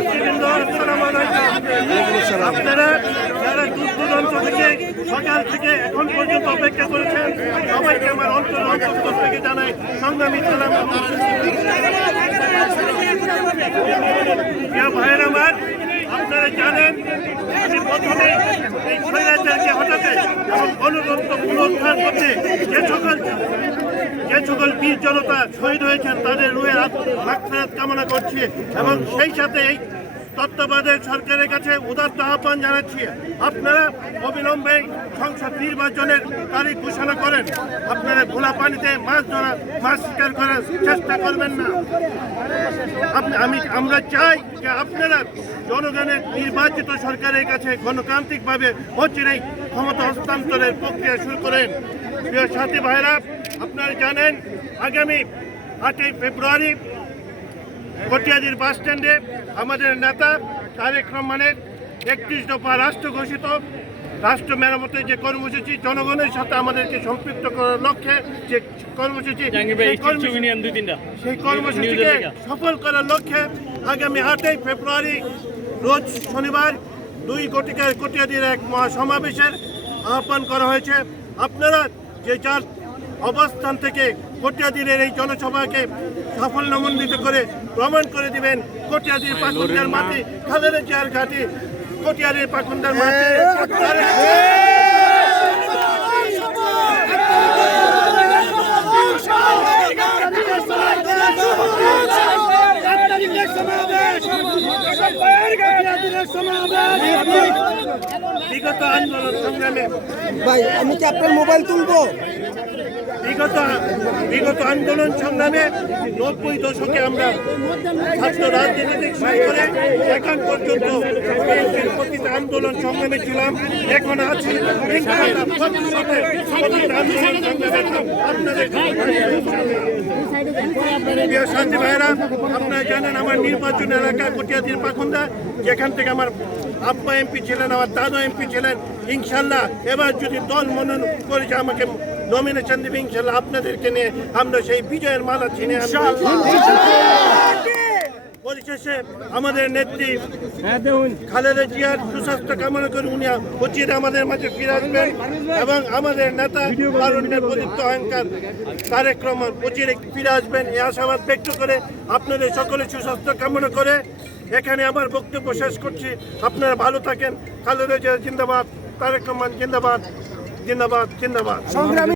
নেতৃবৃন্দ, আসসালামু আলাইকুম। আপনারা যারা দূর দূরান্ত থেকে সকাল থেকে এখন পর্যন্ত অপেক্ষা করেছেন, সবাইকে আমার অন্তর থেকে জানাই সংগ্রামী সালাম। ভাইয়ের আমার, আপনারা জানেন আমি প্রথমে এই স্বৈরাচারকে হটাতে এবং গণতন্ত্র পুনরুদ্ধার করতে যে সকল বীর জনতা শহীদ হয়েছেন তাদের রুহে মাগফিরাত কামনা করছি এবং সেই সাথে এই তত্ত্বাবধায়ক সরকারের কাছে উদাত্ত আহ্বান জানাচ্ছি, আপনারা অবিলম্বে সংসদ নির্বাচনের তারিখ ঘোষণা করেন। আপনারা খোলা পানিতে মাছ শিকার করার চেষ্টা করবেন না। আমরা চাই যে আপনারা জনগণের নির্বাচিত সরকারের কাছে গণতান্ত্রিকভাবে অচিরেই ক্ষমতা হস্তান্তরের প্রক্রিয়া শুরু করেন। প্রিয় সাথী ভাইরা, আপনারা জানেন আগামী 8ই ফেব্রুয়ারি কটিয়াদীর বাস স্ট্যান্ডে আমাদের নেতা তারেক রহমানের 31 দফা রাষ্ট্র ঘোষিত রাষ্ট্র মেরামতের যে কর্মসূচি, জনগণের সাথে আমাদেরকে সম্পৃক্ত করার লক্ষ্যে যে কর্মসূচি, সেই কর্মসূচিকে সফল করার লক্ষ্যে আগামী 8ই ফেব্রুয়ারি রোজ শনিবার 2 কোটিকার কটিয়াদীর এক মহাসমাবেশের আহ্বান করা হয়েছে। আপনারা যে যার অবস্থান থেকে কটিয়াদীর এই জনসভাকে সাফল্যমণ্ডিত করে প্রমাণ করে দিবেন কটিয়াদীর পাকুন্দার মাটি, খালেদা জিয়ার ঘাটি, কটিয়াদীর পাকুন্দার মাটি। বিগত আন্দোলন সংগ্রামে ভাই আমি কি আপনার মোবাইল তুলবো? বিগত আন্দোলন সংগ্রামে 90 দশকে আমরা ছাত্র রাজনীতি শুরু করে এখন পর্যন্ত প্রতিটা আন্দোলন সংগ্রামে ছিলাম, এখন আছি। শান্তি ভাইরা, আপনারা জানেন আমার নির্বাচন এলাকা কটিয়াদীর পাকুন্দা, যেখান থেকে আমার আব্বা এমপি ছিলেন, আমার দাদা এমপি ছিলেন। ইনশাল্লাহ এবার যদি দল মনোনয়ন করেছে আমাকে নমিনেশন দেবে, ইনশাল্লাহ আপনাদেরকে নিয়ে আমরা সেই বিজয়ের মালা ছিনে আনবো। পরিশেষে আমাদের নেত্রী খালেদা জিয়ার সুস্বাস্থ্য কামনা করে উনি অচিরে আমাদের মাঝে ফিরে আসবেন এবং আমাদের নেতা তারুণ্যের প্রদীপ্ত অহংকার তারেক রহমান অচিরে ফিরে আসবেন, এই আশাবাদ ব্যক্ত করে আপনাদের সকলে সুস্বাস্থ্য কামনা করে এখানে আমার বক্তব্য শেষ করছি। আপনারা ভালো থাকেন। খালেদা জিয়া জিন্দাবাদ, তারেক রহমান জিন্দাবাদ, জিন্দাবাদ, জিন্দাবাদ।